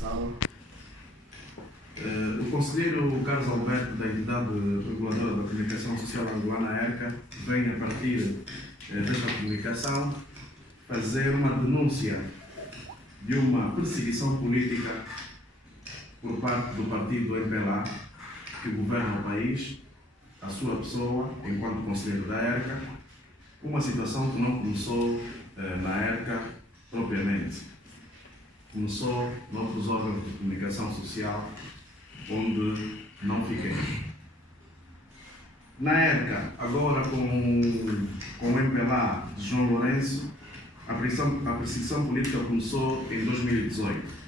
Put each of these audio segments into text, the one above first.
sala. O conselheiro Carlos Alberto, da entidade reguladora da comunicação social angolana, ERCA, vem a partir desta comunicação fazer uma denúncia de uma perseguição política por parte do partido MPLA, que governa o país, a sua pessoa, enquanto conselheiro da ERCA, uma situação que não começou na ERCA propriamente. Começou noutros órgãos de comunicação social, onde não fiquei. Na ERCA, agora com o MPLA de João Lourenço, a perseguição política começou em 2018.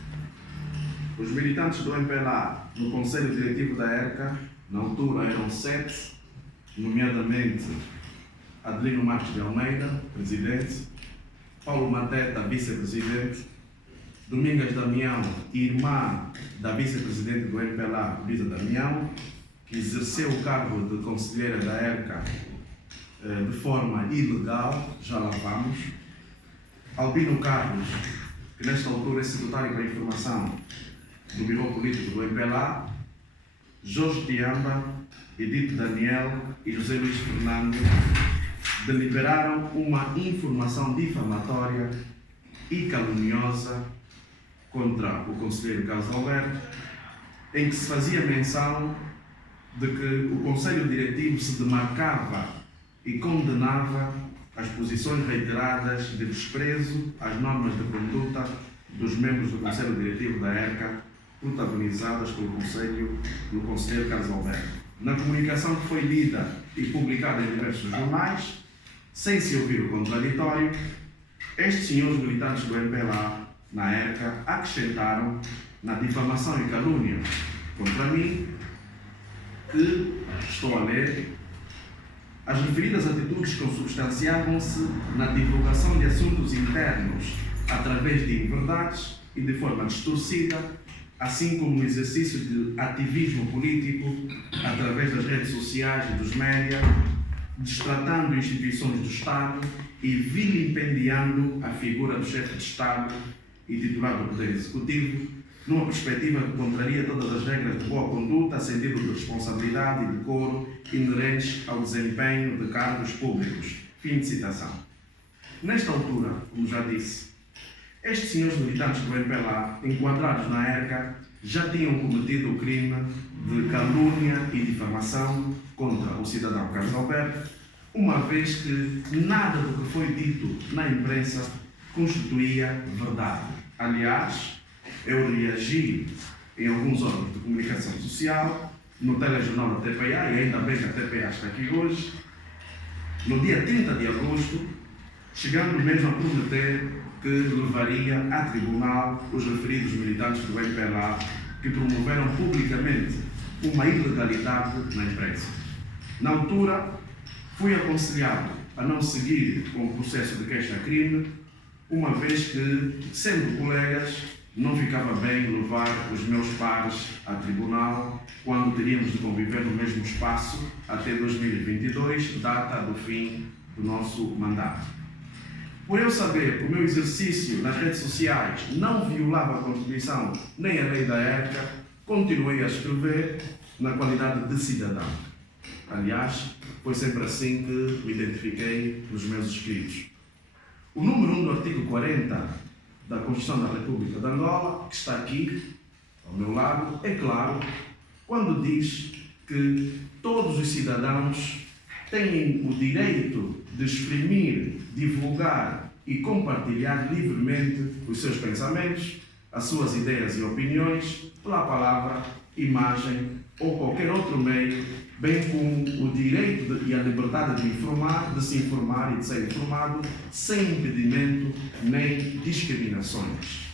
Os militantes do MPLA no Conselho Diretivo da ERCA, na altura eram 7, nomeadamente Adelino Marques de Almeida, presidente, Paulo Mateta, vice-presidente, Domingas Damião, irmã da vice-presidente do MPLA, Luísa Damião, que exerceu o cargo de conselheira da ERCA de forma ilegal, já lá vamos, Albino Carlos, que nesta altura é secretário para a informação do Biro Político do MPLA, Jorge Tiamba, Edith Daniel e José Luís Fernando deliberaram uma informação difamatória e caluniosa contra o conselheiro Carlos Alberto, em que se fazia menção de que o Conselho Diretivo se demarcava e condenava as posições reiteradas de desprezo às normas de conduta dos membros do Conselho Diretivo da ERCA, protagonizadas pelo conselheiro Carlos Alberto. Na comunicação que foi lida e publicada em diversos jornais, sem se ouvir o contraditório, estes senhores militantes do MPLA na ERCA acrescentaram na difamação e calúnia contra mim que, estou a ler, as referidas atitudes consubstanciavam-se na divulgação de assuntos internos através de inverdades e de forma distorcida, assim como no exercício de ativismo político através das redes sociais e dos médias, destratando instituições do Estado e vilipendiando a figura do chefe de Estado e titular do Poder Executivo, numa perspectiva que contraria todas as regras de boa conduta, sentido de responsabilidade e decoro inerentes ao desempenho de cargos públicos. Fim de citação. Nesta altura, como já disse, estes senhores militantes do MPLA, enquadrados na ERCA, já tinham cometido o crime de calúnia e difamação contra o cidadão Carlos Alberto, uma vez que nada do que foi dito na imprensa constituía verdade. Aliás, eu reagi em alguns órgãos de comunicação social, no telejornal da TPA, e ainda bem que a TPA está aqui hoje, no dia 30 de agosto, chegando mesmo a prometer que levaria a tribunal os referidos militantes do MPLA que promoveram publicamente uma ilegalidade na imprensa. Na altura, fui aconselhado a não seguir com o processo de queixa-crime, uma vez que, sendo colegas, não ficava bem levar os meus pares a tribunal quando teríamos de conviver no mesmo espaço até 2022, data do fim do nosso mandato. Por eu saber que o meu exercício nas redes sociais não violava a Constituição nem a lei da ERCA, continuei a escrever na qualidade de cidadão. Aliás, foi sempre assim que me identifiquei nos meus escritos. O número 1 do artigo 40 da Constituição da República de Angola, que está aqui, ao meu lado, é claro, quando diz que todos os cidadãos têm o direito de exprimir, divulgar e compartilhar livremente os seus pensamentos, as suas ideias e opiniões, pela palavra, imagem ou qualquer outro meio, bem como o direito e a liberdade de informar, de se informar e de ser informado, sem impedimento nem discriminações.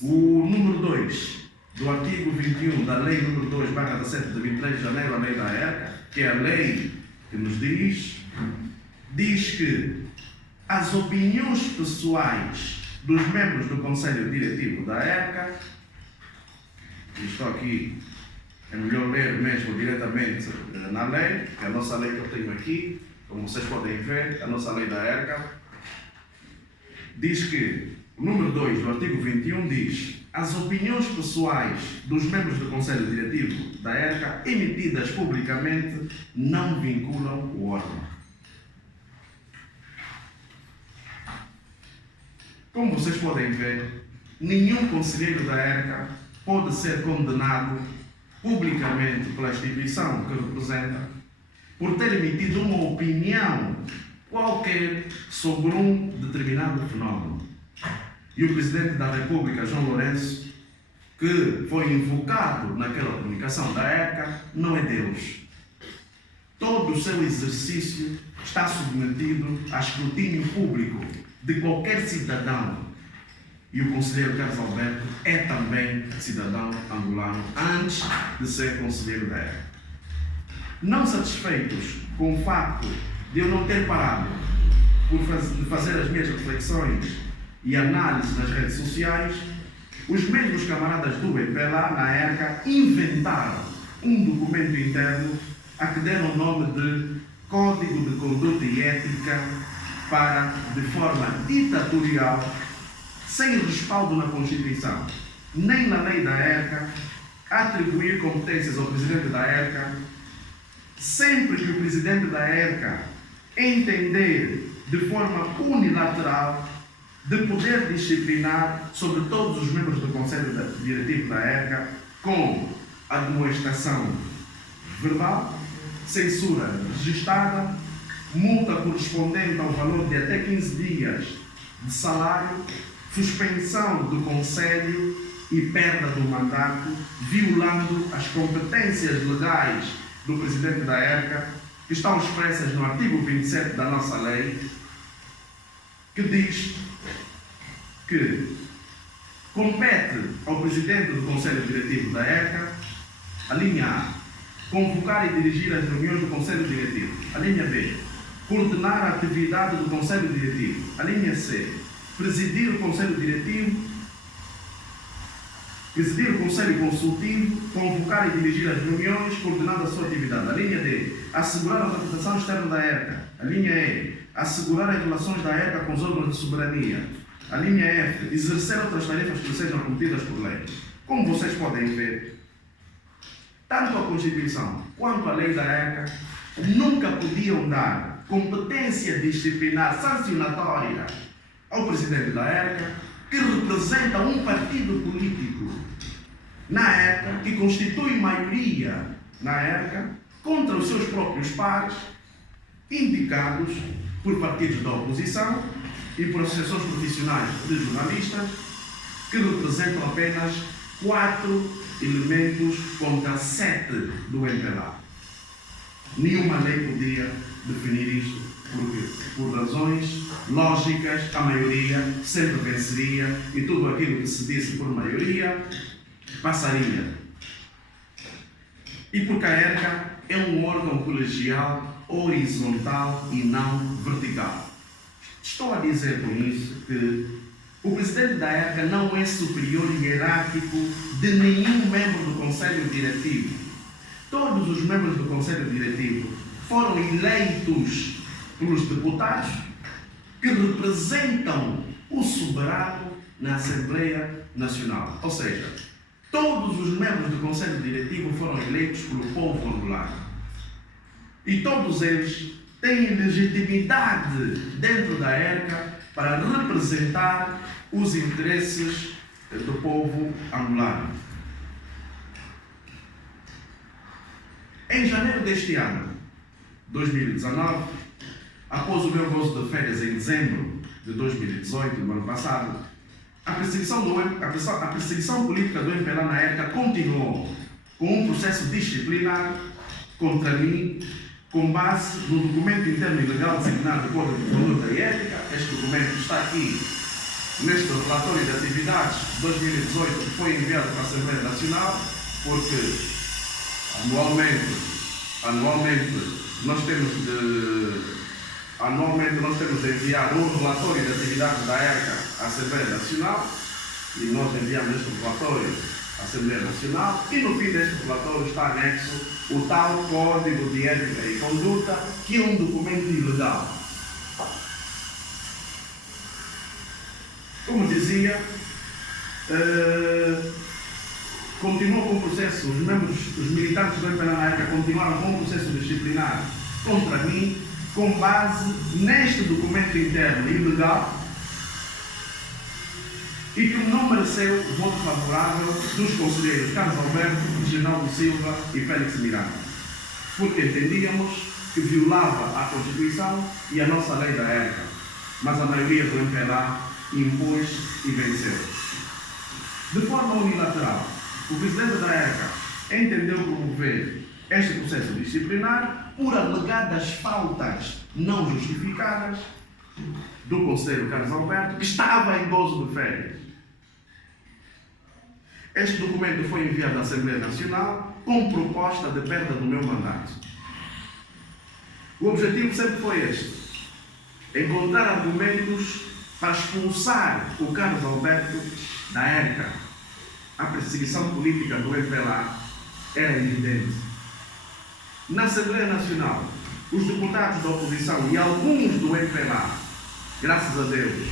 O número 2 do artigo 21 da Lei número 2/17 de 23 de janeiro, a Lei da ERCA, que é a lei que nos diz que as opiniões pessoais dos membros do Conselho Diretivo da ERCA, estou aqui, é melhor ler mesmo diretamente na lei, que é a nossa lei que eu tenho aqui, como vocês podem ver, a nossa lei da ERCA, diz que O número 2 do artigo 21 diz: as opiniões pessoais dos membros do Conselho Diretivo da ERCA emitidas publicamente não vinculam o órgão. Como vocês podem ver, nenhum conselheiro da ERCA pode ser condenado publicamente pela instituição que representa por ter emitido uma opinião qualquer sobre um determinado fenómeno. E o Presidente da República, João Lourenço, que foi invocado naquela comunicação da ERCA, não é Deus. Todo o seu exercício está submetido a escrutínio público de qualquer cidadão. E o conselheiro Carlos Alberto é também cidadão angolano antes de ser conselheiro da ERCA. Não satisfeitos com o facto de eu não ter parado de fazer as minhas reflexões e análises nas redes sociais, os mesmos camaradas do MPLA na ERCA inventaram um documento interno a que deram o nome de Código de Conduta e Ética para, de forma ditatorial, sem respaldo na Constituição, nem na lei da ERCA, atribuir competências ao Presidente da ERCA, sempre que o Presidente da ERCA entender de forma unilateral de poder disciplinar sobre todos os membros do Conselho Diretivo da ERCA com admoestação verbal, censura registada, multa correspondente ao valor de até 15 dias de salário, suspensão do Conselho e perda do mandato, violando as competências legais do Presidente da ERCA, que estão expressas no artigo 27 da nossa lei, que diz que compete ao Presidente do Conselho Diretivo da ERCA, a linha A, convocar e dirigir as reuniões do Conselho Diretivo, a linha B, coordenar a atividade do Conselho Diretivo, a linha C, presidir o Conselho Diretivo, presidir o Conselho Consultivo, convocar e dirigir as reuniões, coordenando a sua atividade. A linha D, assegurar a reputação externa da ERCA. A linha E, assegurar as relações da ERCA com os órgãos de soberania. A linha F, exercer outras tarefas que sejam cumpridas por lei. Como vocês podem ver, tanto a Constituição quanto a lei da ERCA nunca podiam dar competência disciplinar sancionatória ao Presidente da ERCA, que representa um partido político na ERCA, que constitui maioria na ERCA, contra os seus próprios pares, indicados por partidos da oposição e por associações profissionais de jornalistas, que representam apenas 4 elementos contra 7 do MPLA. Nenhuma lei podia definir isto, porque, por razões lógicas, a maioria sempre venceria e tudo aquilo que se disse por maioria passaria. E porque a ERCA é um órgão colegial horizontal e não vertical. Estou a dizer com isso que o Presidente da ERCA não é superior hierárquico de nenhum membro do Conselho Diretivo. Todos os membros do Conselho Diretivo foram eleitos pelos deputados que representam o soberano na Assembleia Nacional. Ou seja, todos os membros do Conselho Diretivo foram eleitos pelo povo angolano. E todos eles têm legitimidade dentro da ERCA para representar os interesses do povo angolano. Em janeiro deste ano, 2019, após o meu gozo de férias em dezembro de 2018, no ano passado, a perseguição política do MPLA na ERCA continuou com um processo disciplinar contra mim, com base no documento interno e legal designado Código de Conduta e Ética. Este documento está aqui neste relatório de atividades de 2018 que foi enviado para a Assembleia Nacional, porque anualmente nós temos de enviar um relatório de atividades da ERCA à Assembleia Nacional, e nós enviamos este relatório à Assembleia Nacional, e no fim deste relatório está anexo o tal Código de Ética e Conduta, que é um documento ilegal. O como dizia, continuou com o processo, os militantes do MPLA na época continuaram com o processo disciplinar contra mim, com base neste documento interno ilegal e que não mereceu voto favorável dos conselheiros Carlos Alberto, Reginaldo Silva e Félix Miranda, porque entendíamos que violava a Constituição e a nossa lei da época, mas a maioria do MPLA impôs e venceu. De forma unilateral, o presidente da ECA entendeu promover este processo disciplinar por alegadas faltas não justificadas do conselheiro Carlos Alberto, que estava em gozo de férias. Este documento foi enviado à Assembleia Nacional com proposta de perda do meu mandato. O objetivo sempre foi este: encontrar argumentos para expulsar o Carlos Alberto da ERCA. A perseguição política do MPLA era evidente. Na Assembleia Nacional, os deputados da oposição e alguns do MPLA, graças a Deus,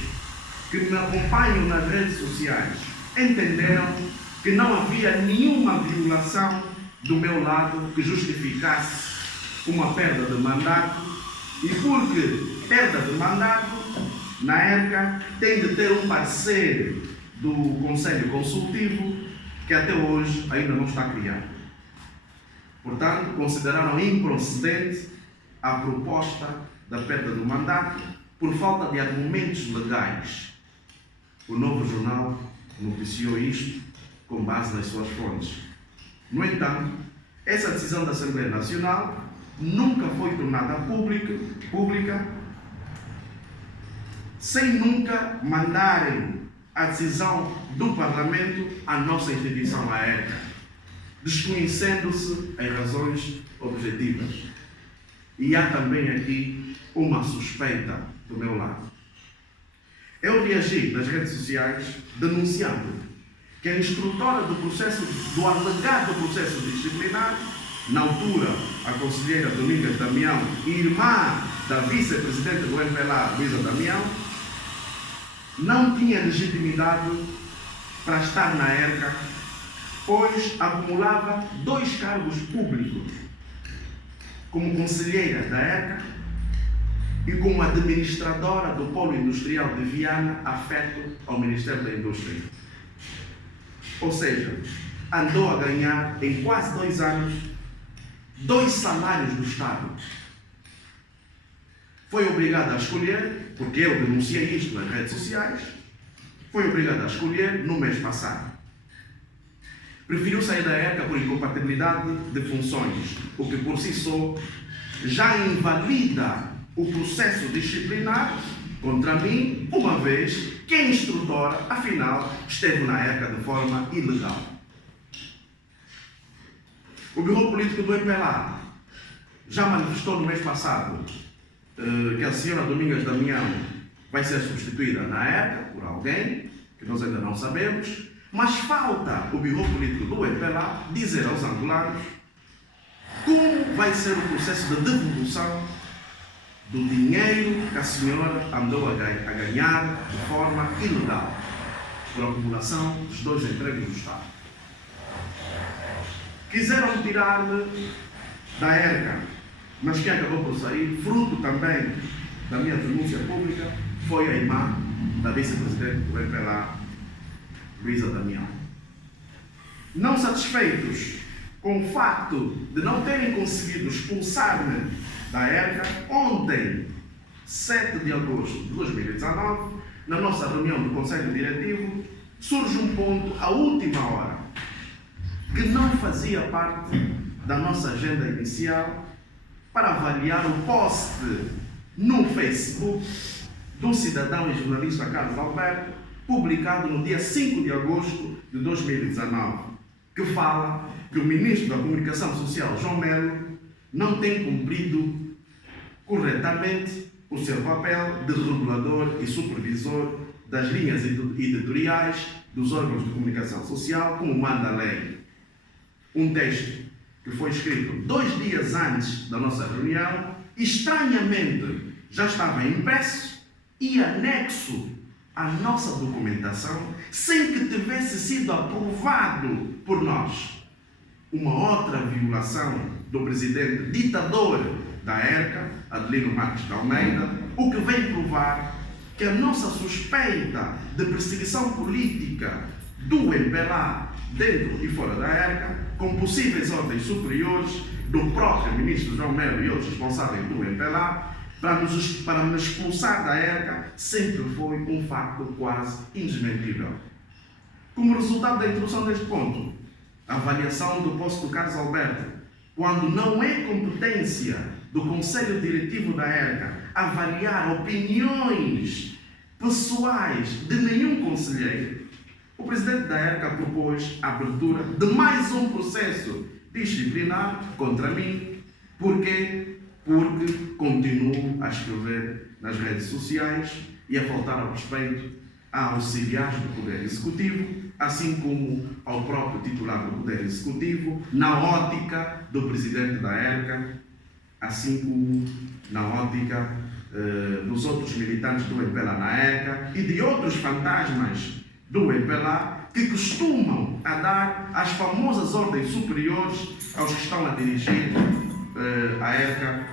que me acompanham nas redes sociais, entenderam que não havia nenhuma violação do meu lado que justificasse uma perda de mandato, e porque perda de mandato, na época, tem de ter um parecer do Conselho Consultivo que até hoje ainda não está criado. Portanto, consideraram improcedente a proposta da perda do mandato por falta de argumentos legais. O Novo Jornal noticiou isto com base nas suas fontes. No entanto, essa decisão da Assembleia Nacional nunca foi tornada pública sem nunca mandarem a decisão do Parlamento à nossa instituição aérea, desconhecendo-se as razões objetivas. E há também aqui uma suspeita do meu lado. Eu reagi nas redes sociais denunciando que a instrutora do alegado processo disciplinar, na altura a conselheira Domingas Damião, irmã da vice-presidente do MPLA, Luísa Damião, não tinha legitimidade para estar na ERCA, pois acumulava 2 cargos públicos, como conselheira da ERCA e como administradora do Polo Industrial de Viana, afeto ao Ministério da Indústria. Ou seja, andou a ganhar em quase 2 anos 2 salários do Estado. Foi obrigada a escolher, porque eu denunciei isto nas redes sociais, foi obrigada a escolher no mês passado. Preferiu sair da ERCA por incompatibilidade de funções, o que por si só já invalida o processo disciplinar contra mim, uma vez que a instrutora, afinal, esteve na ERCA de forma ilegal. O Bureau Político do MPLA já manifestou no mês passado que a senhora Domingas Damião vai ser substituída na ERCA por alguém, que nós ainda não sabemos, mas falta o Bureau Político do MPLA dizer aos angolanos como vai ser o processo de devolução do dinheiro que a senhora andou a ganhar de forma ilegal, por acumulação dos 2 empregos do Estado. Quiseram tirar-me da ERCA, mas quem acabou por sair, fruto também da minha denúncia pública, foi a irmã da vice-presidente do MPLA, Luísa Damião. Não satisfeitos com o facto de não terem conseguido expulsar-me da ERCA, ontem, 7 de agosto de 2019, na nossa reunião do Conselho Diretivo, surge um ponto à última hora, que não fazia parte da nossa agenda inicial, para avaliar o post no Facebook do cidadão e jornalista Carlos Alberto, publicado no dia 5 de agosto de 2019, que fala que o ministro da Comunicação Social, João Melo, não tem cumprido corretamente o seu papel de regulador e supervisor das linhas editoriais dos órgãos de comunicação social, como manda a lei. Um texto que foi escrito 2 dias antes da nossa reunião, estranhamente já estava impresso e anexo a nossa documentação sem que tivesse sido aprovado por nós. Uma outra violação do presidente ditador da ERCA, Adelino Marques de Almeida, o que vem provar que a nossa suspeita de perseguição política do MPLA dentro e fora da ERCA, com possíveis ordens superiores do próprio ministro João Melo e outros responsáveis do MPLA, para nos expulsar da ERCA, sempre foi um facto quase indesmentível. Como resultado da introdução deste ponto, a avaliação do posto do Carlos Alberto, quando não é competência do Conselho Diretivo da ERCA avaliar opiniões pessoais de nenhum conselheiro, o presidente da ERCA propôs a abertura de mais um processo disciplinar contra mim. Porquê? Porque continuo a escrever nas redes sociais e a faltar ao respeito a auxiliares do Poder Executivo, assim como ao próprio titular do Poder Executivo, na ótica do presidente da ERCA, assim como na ótica dos outros militantes do MPLA na ERCA e de outros fantasmas do MPLA que costumam a dar as famosas ordens superiores aos que estão a dirigir a ERCA,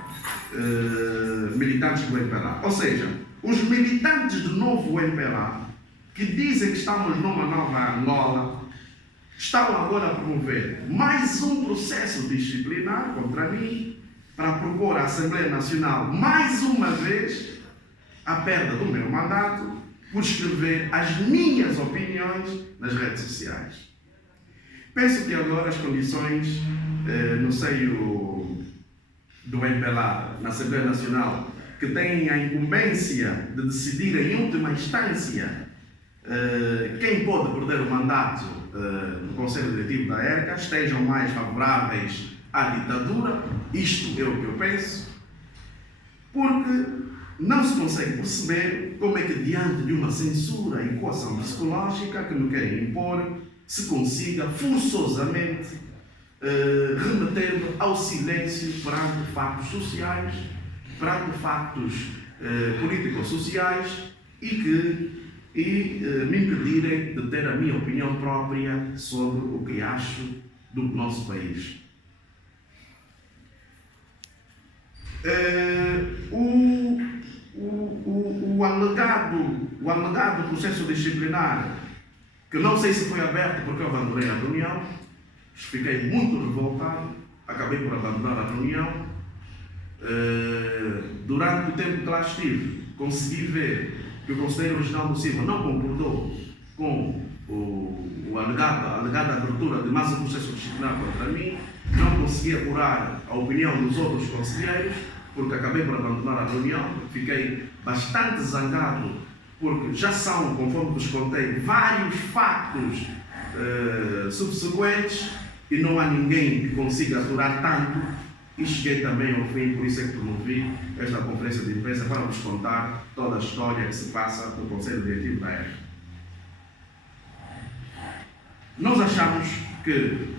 militantes do MPLA. Ou seja, os militantes do novo MPLA, que dizem que estamos numa nova Angola, estão agora a promover mais um processo disciplinar contra mim para propor à Assembleia Nacional, mais uma vez, a perda do meu mandato por escrever as minhas opiniões nas redes sociais. Penso que agora as condições no seio do MPLA, na Assembleia Nacional, que têm a incumbência de decidir em última instância quem pode perder o mandato do Conselho Diretivo da ERCA, estejam mais favoráveis à ditadura. Isto é o que eu penso, porque não se consegue perceber como é que, diante de uma censura e coação psicológica que me querem impor, se consiga forçosamente remeter-me ao silêncio perante factos sociais, perante factos político-sociais e me impedirem de ter a minha opinião própria sobre o que acho do nosso país. O alegado processo disciplinar, que não sei se foi aberto porque eu abandonei a reunião, fiquei muito revoltado, acabei por abandonar a reunião. Durante o tempo que lá estive, consegui ver que o Conselheiro Reginaldo Silva não concordou com a alegada abertura de mais um processo disciplinar contra mim, não consegui apurar a opinião dos outros conselheiros, porque acabei por abandonar a reunião. Fiquei bastante zangado, porque já são, conforme vos contei, vários factos subsequentes e não há ninguém que consiga aturar tanto. E cheguei também ao fim, por isso é que promovi esta conferência de imprensa para vos contar toda a história que se passa no Conselho Diretivo da ERCA. Nós achamos que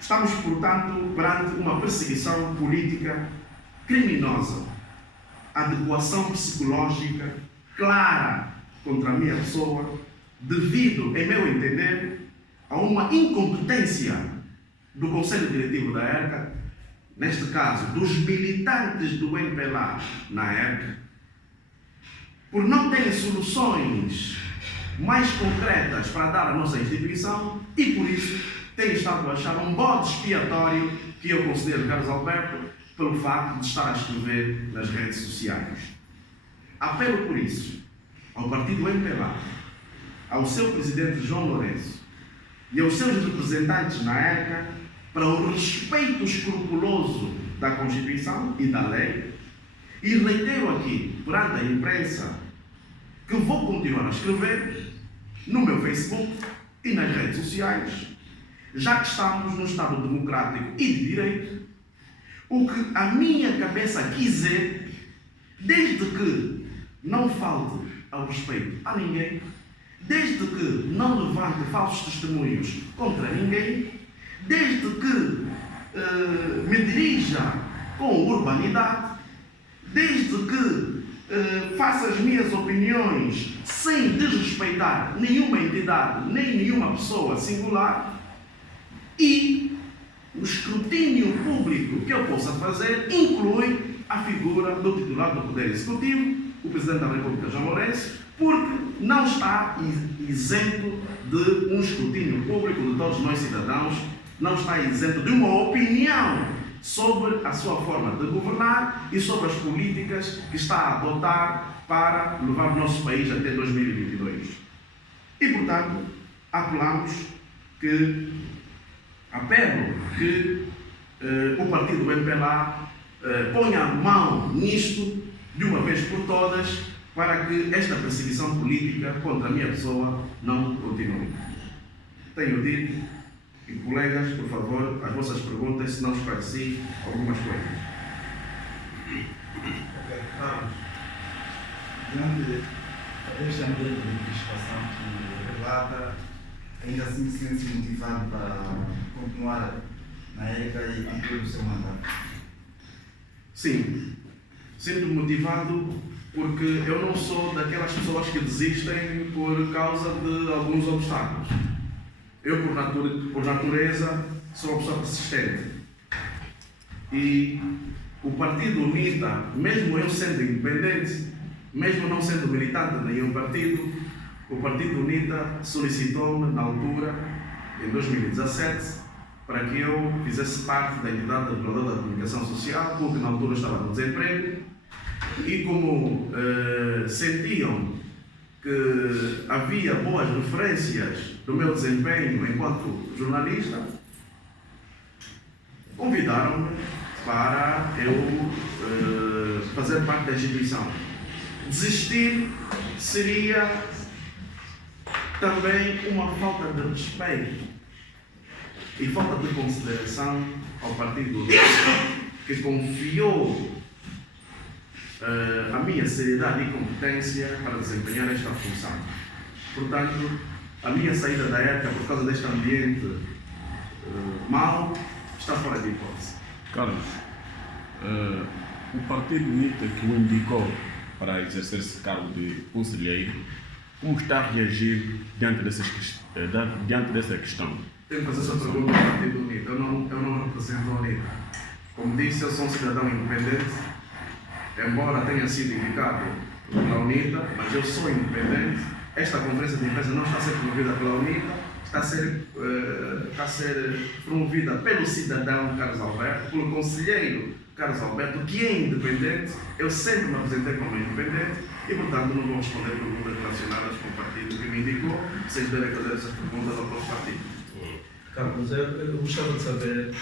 estamos, portanto, perante uma perseguição política criminosa, adequação psicológica clara contra a minha pessoa, devido, em meu entender, a uma incompetência do Conselho Diretivo da ERCA, neste caso dos militantes do MPLA na ERCA, por não terem soluções mais concretas para dar à nossa instituição e por isso têm estado a achar um bode expiatório que eu considero Carlos Alberto pelo facto de estar a escrever nas redes sociais. Apelo por isso ao partido MPLA, ao seu presidente João Lourenço e aos seus representantes na ERCA para o respeito escrupuloso da Constituição e da lei, e reitero aqui perante a imprensa que vou continuar a escrever no meu Facebook e nas redes sociais, já que estamos num Estado democrático e de direito, o que a minha cabeça quiser, desde que não falte ao respeito a ninguém, desde que não levante falsos testemunhos contra ninguém, desde que me dirija com urbanidade, desde que faço as minhas opiniões sem desrespeitar nenhuma entidade, nem nenhuma pessoa singular, e o escrutínio público que eu possa fazer inclui a figura do titular do Poder Executivo, o Presidente da República, João Lourenço, porque não está isento de um escrutínio público de todos nós cidadãos, não está isento de uma opinião sobre a sua forma de governar e sobre as políticas que está a adotar para levar o nosso país até 2022. E, portanto, apelo que o partido MPLA ponha a mão nisto de uma vez por todas para que esta perseguição política contra a minha pessoa não continue. Tenho dito. E colegas, por favor, as vossas perguntas, se não esclareci algumas coisas. Diante deste ambiente de crispação que relata, ainda assim se sente motivado para continuar na ECA e concluir o seu mandato? Sim, sinto-me motivado porque eu não sou daquelas pessoas que desistem por causa de alguns obstáculos. Eu, por natureza, sou uma pessoa persistente. E o Partido UNITA, mesmo eu sendo independente, mesmo não sendo militante de nenhum partido, o Partido UNITA solicitou-me, na altura, em 2017, para que eu fizesse parte da entidade reguladora da comunicação social, porque na altura eu estava no desemprego, e como sentiam que havia boas referências do meu desempenho enquanto jornalista, convidaram-me para eu fazer parte da instituição. Desistir seria também uma falta de respeito e falta de consideração ao Partido que confiou a minha seriedade e competência para desempenhar esta função. Portanto, a minha saída da ECA por causa deste ambiente mau está fora de hipótese. Carlos, o Partido UNITA que o indicou para exercer esse cargo de conselheiro, como está a reagir diante dessa questão? Tenho que fazer essa pergunta ao Partido UNITA. Eu não represento a UNITA. Como disse, eu sou um cidadão independente, embora tenha sido indicado pela UNITA, mas eu sou independente. Esta conferência de imprensa não está a ser promovida pela UNITA, está a ser promovida pelo cidadão Carlos Alberto, pelo conselheiro Carlos Alberto, que é independente. Eu sempre me apresentei como independente e, portanto, não vou responder perguntas relacionadas com o partido que me indicou. Vocês devem fazer essas perguntas ao próprio partido. Carlos, eu gostava de saber,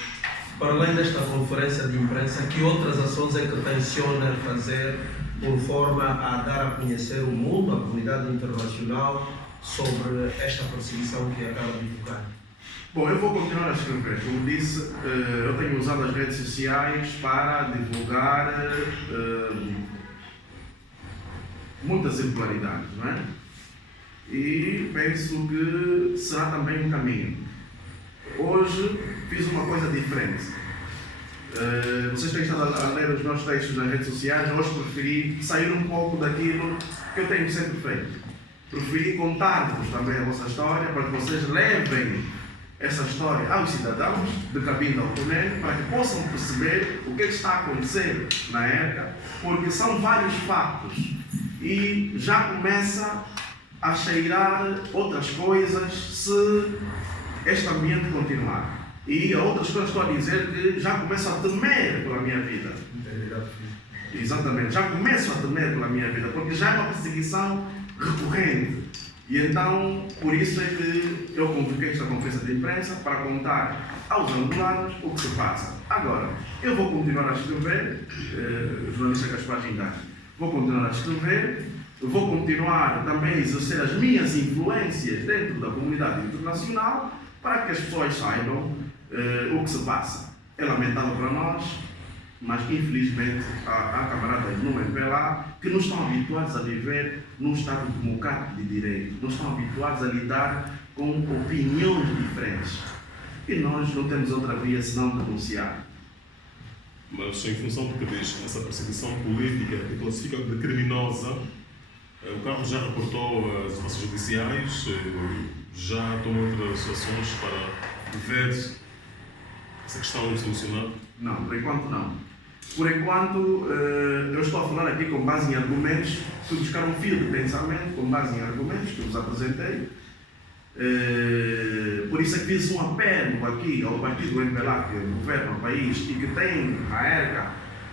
para além desta conferência de imprensa, que outras ações é que tenciona fazer por forma a dar a conhecer o mundo, a comunidade internacional, sobre esta perseguição que acaba de tocar? Bom, eu vou continuar a escrever. Como disse, eu tenho usado as redes sociais para divulgar muitas irregularidades, não é? E penso que será também um caminho. Hoje fiz uma coisa diferente. Vocês têm estado a ler os meus textos nas redes sociais. Hoje preferi sair um pouco daquilo que eu tenho sempre feito. Preferi contar-vos também a vossa história, para que vocês levem essa história aos cidadãos de Cabinda ao Cunene, para que possam perceber o que está a acontecer na ECA, porque são vários fatos e já começa a cheirar outras coisas se este ambiente continuar. E há outras coisas que estou a dizer que já começo a temer pela minha vida. Exatamente, já começo a temer pela minha vida, porque já é uma perseguição recorrente. E então, por isso é que eu convoquei esta conferência de imprensa para contar aos angolanos o que se passa. Agora, eu vou continuar a escrever, jornalista Gaspar Gindar, vou continuar a escrever, vou continuar também a exercer as minhas influências dentro da comunidade internacional para que as pessoas saibam o que se passa. É lamentável para nós, mas infelizmente há camaradas no MPLA que não estão habituados a viver num Estado democrático de direito, não estão habituados a lidar com opiniões diferentes. E nós não temos outra via senão denunciar. Mas em função do que diz, essa perseguição política que classifica de criminosa, o Carlos já reportou as instâncias judiciais, já tomou outras ações para ver essa questão solucionada? Não, por enquanto não. Por enquanto, eu estou a falar aqui com base em argumentos, fui buscar um fio de pensamento com base em argumentos que vos apresentei. Por isso é que fiz um apelo aqui ao partido MPLA que governa o país e que tem na ERCA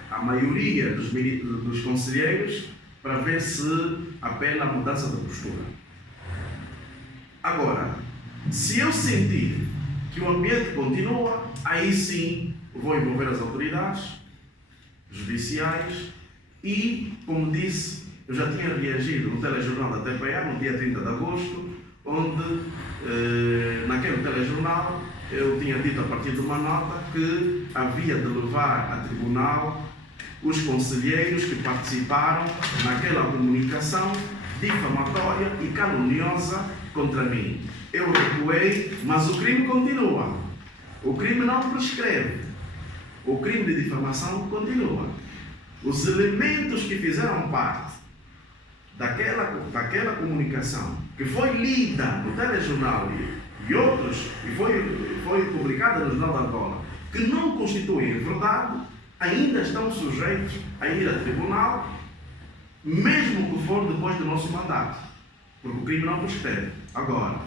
a maioria dos conselheiros para ver se apela a mudança de postura. Agora, se eu sentir que o ambiente continua, aí sim vou envolver as autoridades judiciais e, como disse, eu já tinha reagido no telejornal da TPA no dia 30 de agosto, onde naquele telejornal eu tinha dito a partir de uma nota que havia de levar a tribunal os conselheiros que participaram naquela comunicação difamatória e caluniosa contra mim. Eu recuei, mas o crime continua. O crime não prescreve. O crime de difamação continua. Os elementos que fizeram parte daquela comunicação, que foi lida no telejornal e outros, e foi publicada no Jornal da Angola, que não constituem verdade, ainda estão sujeitos a ir a tribunal, mesmo que for depois do nosso mandato, porque o crime não prescreve. Agora,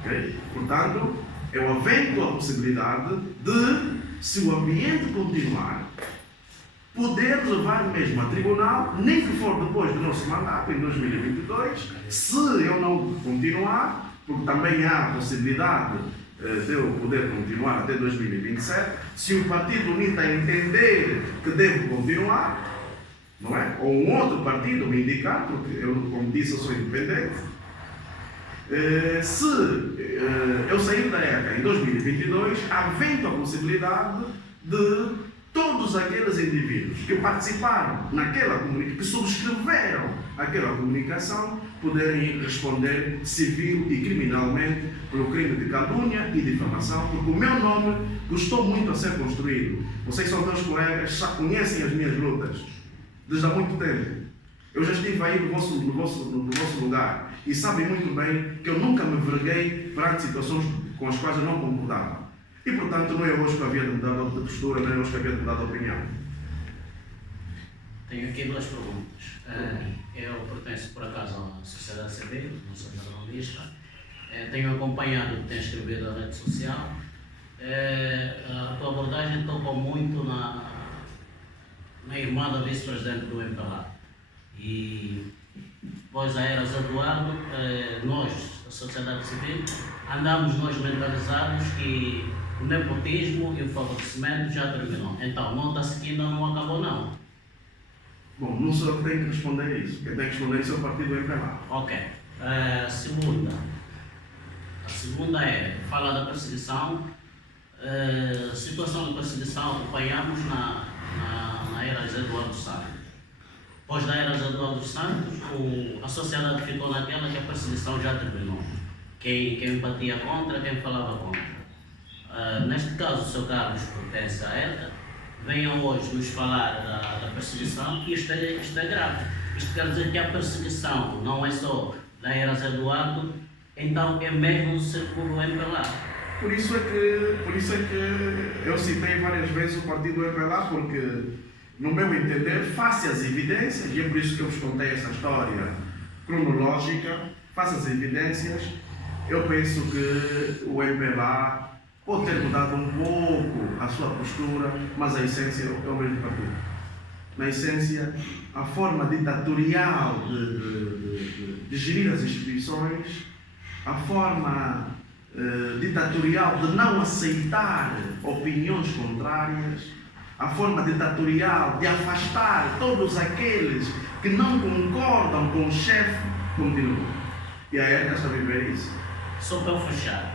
okay? Portanto, eu avento a possibilidade de, se o ambiente continuar, poder levar mesmo a tribunal, nem que for depois do nosso mandato, em 2022, se eu não continuar, porque também há a possibilidade de eu poder continuar até 2027, se o Partido UNITA entender que devo continuar, não é? Ou um outro partido me indicar, porque eu, como disse, eu sou independente, se eu sair da ERCA em 2022, havendo a possibilidade de todos aqueles indivíduos que participaram naquela comunicação, que subscreveram aquela comunicação, poderem responder civil e criminalmente pelo crime de calúnia e difamação, porque o meu nome custou muito a ser construído. Vocês são meus colegas, já conhecem as minhas lutas desde há muito tempo. Eu já estive aí no vosso lugar e sabem muito bem que eu nunca me verguei perante situações com as quais eu não concordava. E, portanto, não é hoje que havia de mudar de postura, não é hoje que havia de mudar de opinião. Tenho aqui duas perguntas. Eu pertenço, por acaso, à Sociedade Civil, não sou jornalista. Tenho acompanhado o que tem escrevido na rede social. A tua abordagem tocou muito na irmã da vice-presidente do MPLA. E, após a era Zé Eduardo, nós, a Sociedade Civil, andamos nós mentalizados que o nepotismo e o favorecimento já terminou. Então, nota-se que ainda não acabou, não. Bom, não sou eu que tenho que responder isso. Quem tem que responder isso é o partido do MPLA. Ok. A segunda fala da perseguição. Situação de perseguição acompanhamos na era Zé Eduardo Santos. Após da era Zé Eduardo Santos, a sociedade ficou naquela que a perseguição já terminou. Quem batia contra, quem falava contra. Neste caso, o Sr. Carlos pertence à ERCA, venham hoje nos falar da perseguição, e isto é grave. Isto quer dizer que a perseguição não é só da era Zé Eduardo, então é mesmo por o MPLA. Por isso é que eu citei várias vezes o partido do MPLA, porque, no meu entender, face às evidências, e é por isso que eu vos contei essa história cronológica, face às evidências, eu penso que o MPLA pode ter mudado um pouco a sua postura, mas a essência é o mesmo partido. Na essência, a forma ditatorial de gerir as instituições, a forma ditatorial de não aceitar opiniões contrárias, a forma ditatorial de afastar todos aqueles que não concordam com o chefe, continua. E a ERCA está a viver isso. Só para fechar,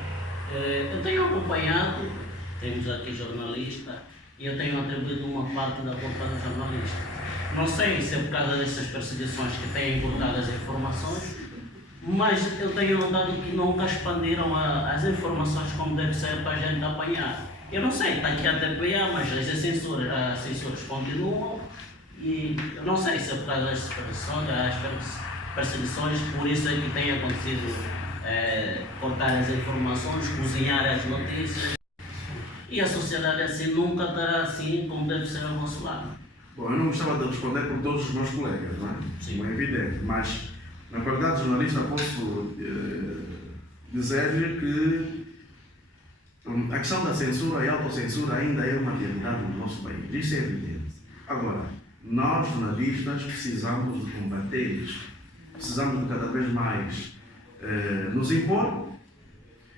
eu tenho acompanhado, temos aqui jornalista, e eu tenho atribuído uma parte da culpa do jornalista. Não sei se é por causa dessas perseguições que têm cortado as informações, mas eu tenho notado que nunca expandiram as informações como deve ser para a gente apanhar. Eu não sei, está aqui a TPA, mas as censuras continuam e eu não sei se é por causa das perseguições, por isso é que tem acontecido cortar as informações, cozinhar as notícias. E a sociedade assim nunca estará assim como deve ser ao nosso lado. Bom, eu não gostava de responder por todos os meus colegas, não é? Sim. É evidente, mas na qualidade de jornalista posso dizer-lhe que a questão da censura e autocensura ainda é uma realidade no nosso país. Isso é evidente. Agora, nós jornalistas precisamos de combater isso. Precisamos de cada vez mais nos impor,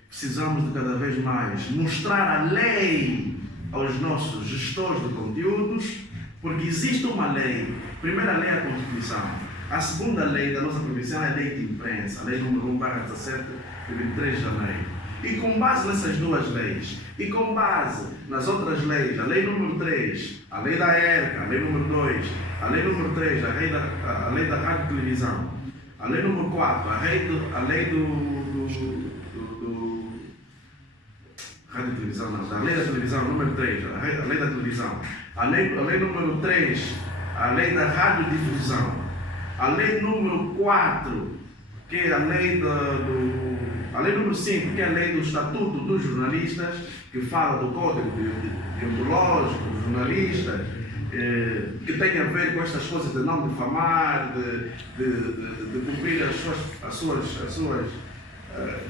precisamos de cada vez mais mostrar a lei aos nossos gestores de conteúdos, porque existe uma lei. A primeira lei é a Constituição. A segunda lei da nossa profissão é a lei de imprensa, a lei número 1/17 de 23 de janeiro. E com base nessas duas leis, e com base nas outras leis, a lei número 3, a lei da ERCA, a lei número 2, a lei número 3, a lei da rádio e televisão, a lei número 4, a lei rádio e televisão, não, a lei da televisão, número 3, a lei da televisão, a lei número 3, a lei da radiodifusão, a lei número 4, que é a lei a lei número 5, que é a lei do Estatuto dos Jornalistas, que fala do Código Deontológico dos jornalistas, que tem a ver com estas coisas de não difamar, de cumprir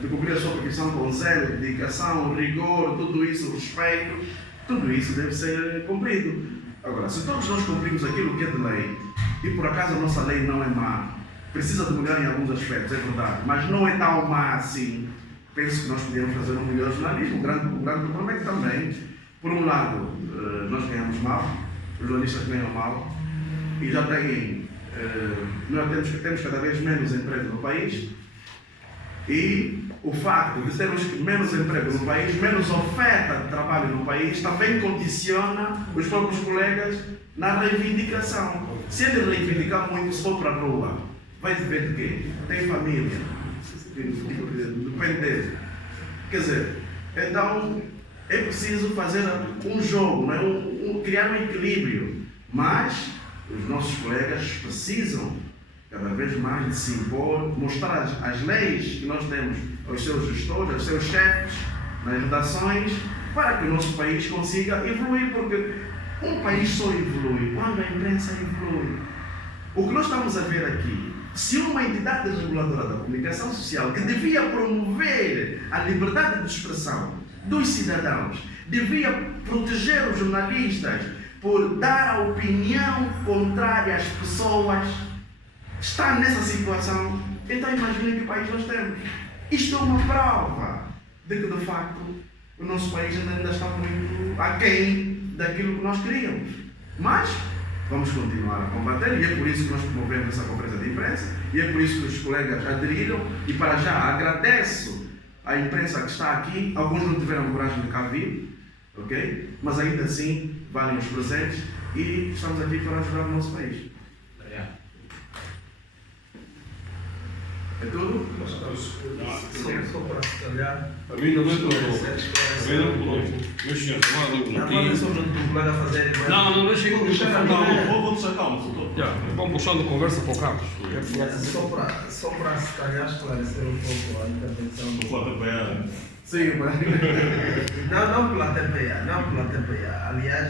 de cumprir a sua profissão com zelo, dedicação, rigor, tudo isso, respeito, tudo isso deve ser cumprido. Agora, se todos nós cumprimos aquilo que é de lei, e por acaso a nossa lei não é má, precisa de melhorar em alguns aspectos, é verdade, mas não é tão má assim, penso que nós podemos fazer um melhor jornalismo. O grande problema é que também, por um lado, nós ganhamos mal, os jornalistas ganham mal, e já nós temos cada vez menos emprego no país, e o facto de termos menos emprego no país, menos oferta de trabalho no país, também condiciona os próprios colegas na reivindicação. Se ele reivindicar muito, se for para a rua, vai viver de quê? Tem família, depende dele. Quer dizer, então é preciso fazer um jogo, não é? Criar um equilíbrio, mas os nossos colegas precisam cada vez mais de se impor, mostrar as leis que nós temos aos seus gestores, aos seus chefes, nas redações, para que o nosso país consiga evoluir, porque um país só evolui quando a imprensa evolui. O que nós estamos a ver aqui, se uma entidade reguladora da comunicação social, que devia promover a liberdade de expressão dos cidadãos, devia proteger os jornalistas por dar a opinião contrária às pessoas, está nessa situação, então imaginem que país nós temos. Isto é uma prova de que, de facto, o nosso país ainda está muito aquém daquilo que nós queríamos. Mas vamos continuar a combater, e é por isso que nós promovemos essa conferência de imprensa, e é por isso que os colegas aderiram, e para já agradeço à imprensa que está aqui. Alguns não tiveram coragem de cá vir, ok? Mas ainda assim valem os presentes, e estamos aqui para ajudar o nosso país. É tudo? Só para detalhar. A mim não é tudo. Meus senhores, não Agora é sobre o teu colega fazer. Não, deixa eu puxar. Vou deixar calma, doutor. Vamos puxando conversa para o Carlos. Só para se calhar esclarecer um pouco a intervenção do. Vou até Sim, mas Não pela TPA, Aliás,